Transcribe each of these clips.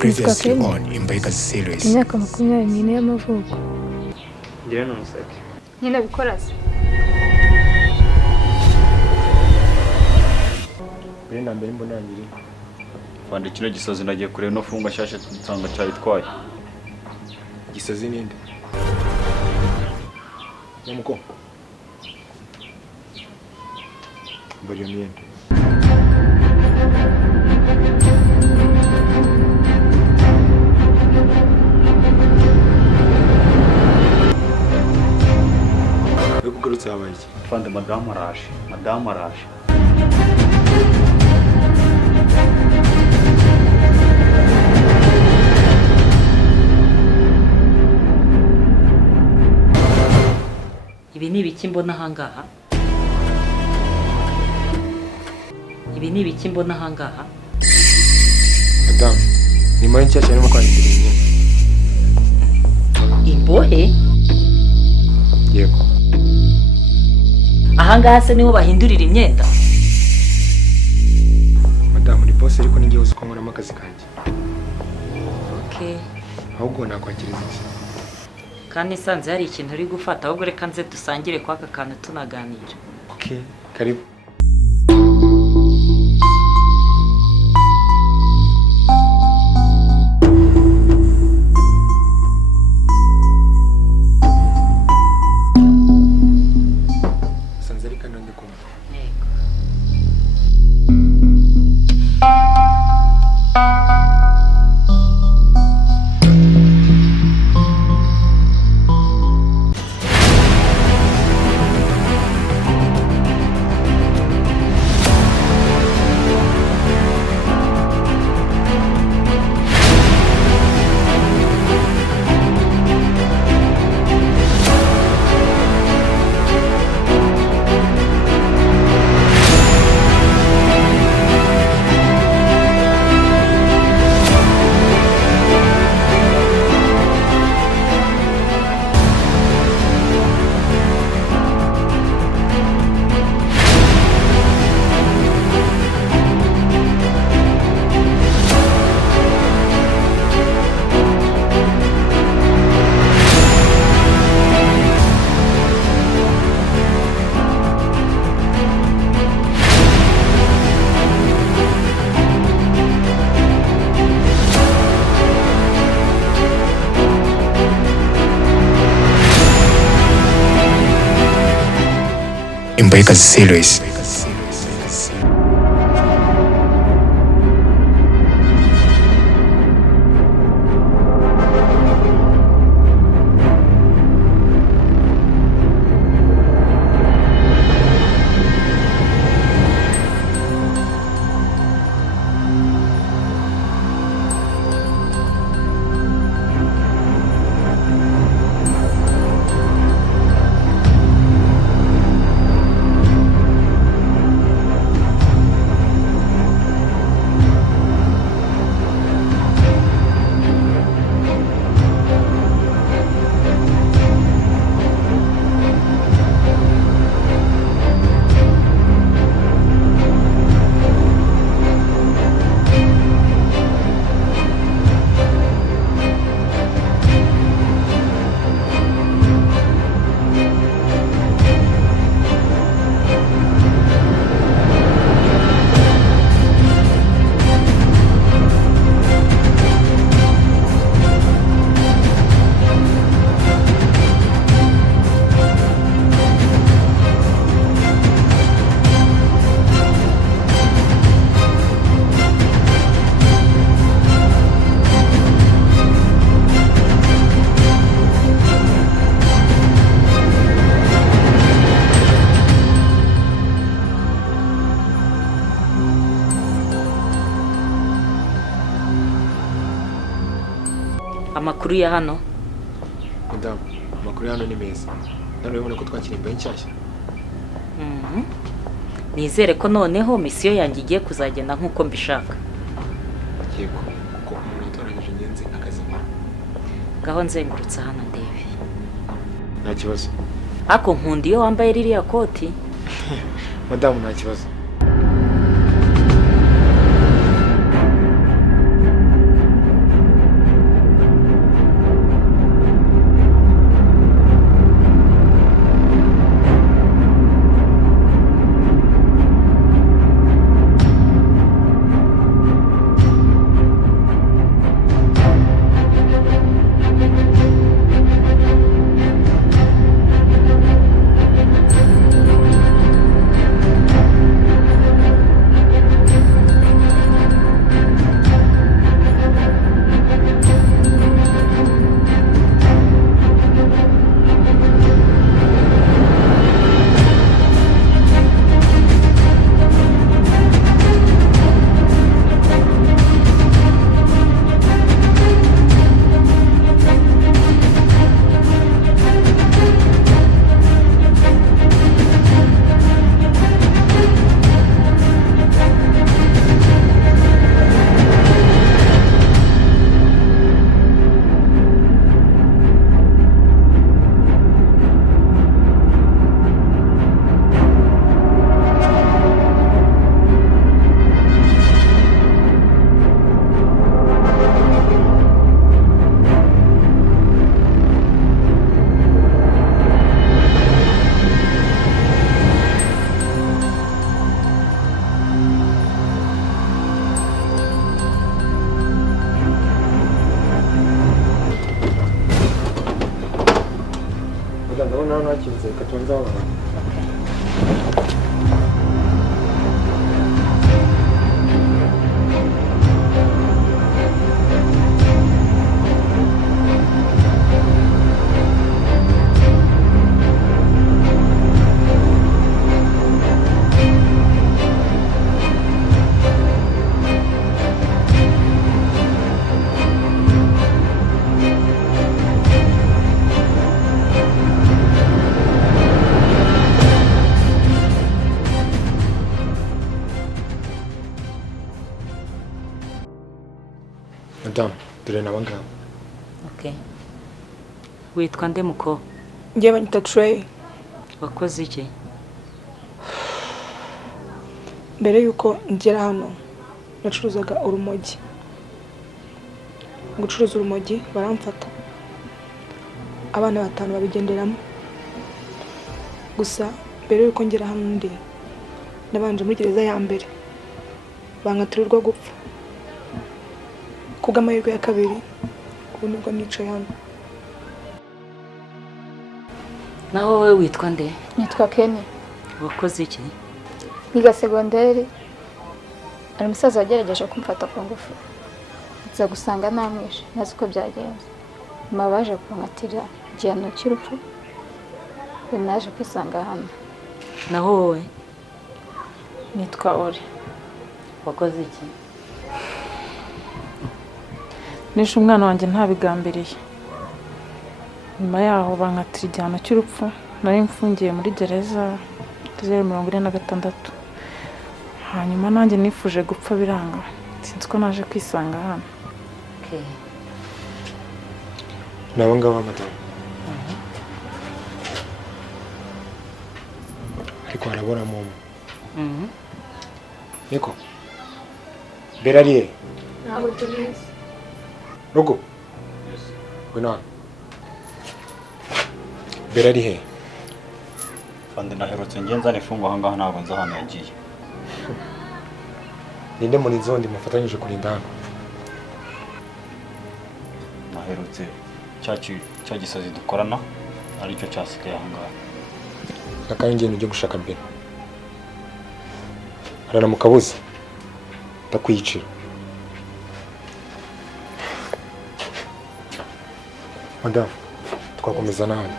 Previously on Imbohekazi series. Imyaka 24 y'amavuko. Ngira n'umuseke. Nyine bikora se. Benda mbere mbonangiri. Fande kino gisozi nagiye kureba no funga shashe nsanga cyayitwaye. Gisozi ninde? Namuko. Mbari yamyende. Kugarutse habaye iki? Fande madamu araje. Ibi ni ibiki mbona hangaha? Madam, ni mari nshya cyane mukwandira imyenda. Imbohe? Yego. Ahangaha se niho bahindurira imyenda? Madam, ni boss ariko ningiye uzi ko nkora akazi kanjye. Okay. Ahubwo nakwakiriza iki? Kandi sanze hari ikintu uri gufata ahubwo reka nze dusangire kwa aka kantu tunaganira. Okay, karibu. Imbohekazi series. Amakuru ya hano? Madam, amakuru ya hano ni meza. None urabona ko twakira imbaye nshyashya. Nizere ko noneho misiyo yanjye igiye kuzagenda nkuko mbishaka. Yego, kuko umuntu utoranyije ingenzi akazi nkora. Gaho nzengurutse hano ndebe. Nta kibazo. Ako nkundi iyo wambaye ririya koti? Madam, nta kibazo. Madame, dore nabangaba. Okay. Witwa nde muko? Njye banyita Trey. Wakoze iki? Mbere yuko ngera hano nacuruzaga urumogi. Gucuruza urumogi baramfata. Abana 5 babigenderamo. Gusa mbere yuko ngera hano ndi nabanje muri gereza ya mbere. Bankatirirwa gupfa. Kubw'amahirwe ya kabiri ubu nibwo nicaye hano. Naho wowe witwa nde? Nitwa Kenny. Wakoze iki? Niga segonderi. Ari umusaza wagerageje kumfata ku ngufu. Nza gusanga namwishe, nazi ko byagenze. Nyuma baje kunkatira igihano cy'urupfu. Naje kwisanga hano. Naho wowe? Nitwa Ore. Wakoze iki? Nishe umwana wanjye ntabigambiriye. Nyuma yaho bankatira igihano cy'urupfu, nari mfungiye muri gereza 46. Hanyuma nanjye nifuje gupfa biranga. Sinzi ko naje kwisanga hano. Okay. Nabangaba madame. Ariko harabora mama. Niko. Berariye. Ntabwo tubizi. Rugo. Wena. Berari he. Fande naherutse ngenza nifungwa hangaha ntabwo nza hano yagiye. Ninde muri zondi mufatanyije kurinda hano? Naherutse cya gisozi dukorana aricyo cyasigaye hangaha. Nakanje nujye gushaka mbere. Arana mukabuzi. Ndakwicira. Madame, twakomeza nawe.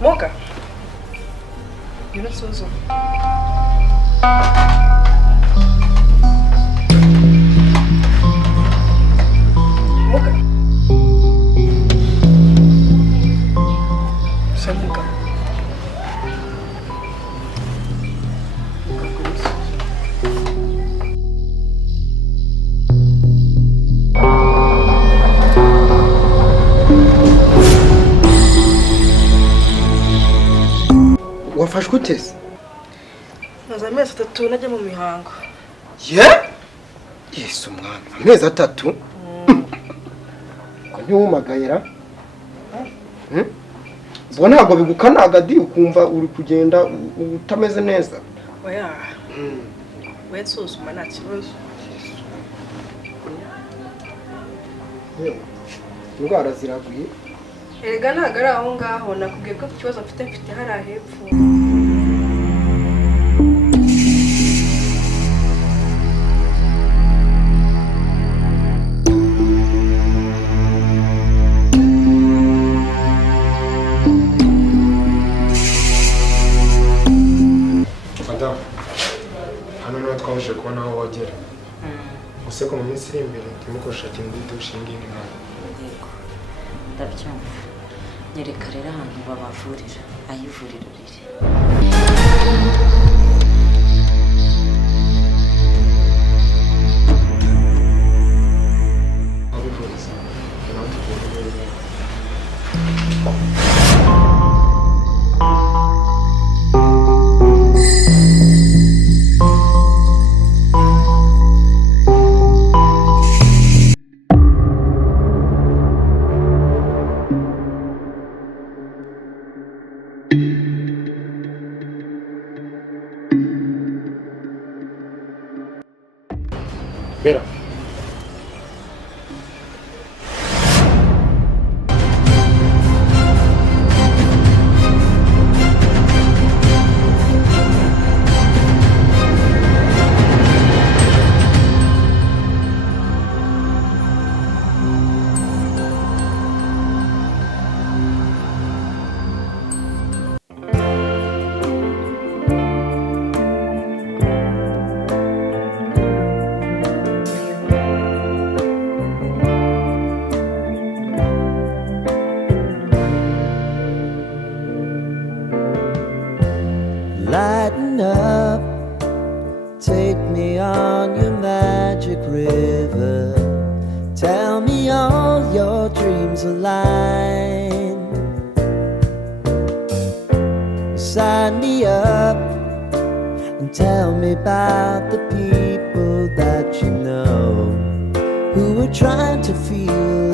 Moga. Sozo. Moga. Samuka. Wafashwe utese? Naza amezi 3 najya mu mihango. Yesu mwana. Amezi 3? Ko ntiwumagayira? Ubwo ntabwo bigukanaga di ukumva uri kugenda utameze neza. Oya. Wensuzuma nta kibazo. Indwara ziraguye. Erega ntago ari aho ngaho nakubwiye ko ikibazo mfite hari hepfo. Madame, hano niho twabashije kubona aho wagera. Useko mu minsi iri imbere turimo kushakira indi dushinga ingana. Yego. Ndabyumva. Nyereka rero ahantu babavurira, ayivuriro riri. Abivuriza. Naho tugenda neza. Bera. a line. Sign me up and tell me about the people that you know who are trying to feel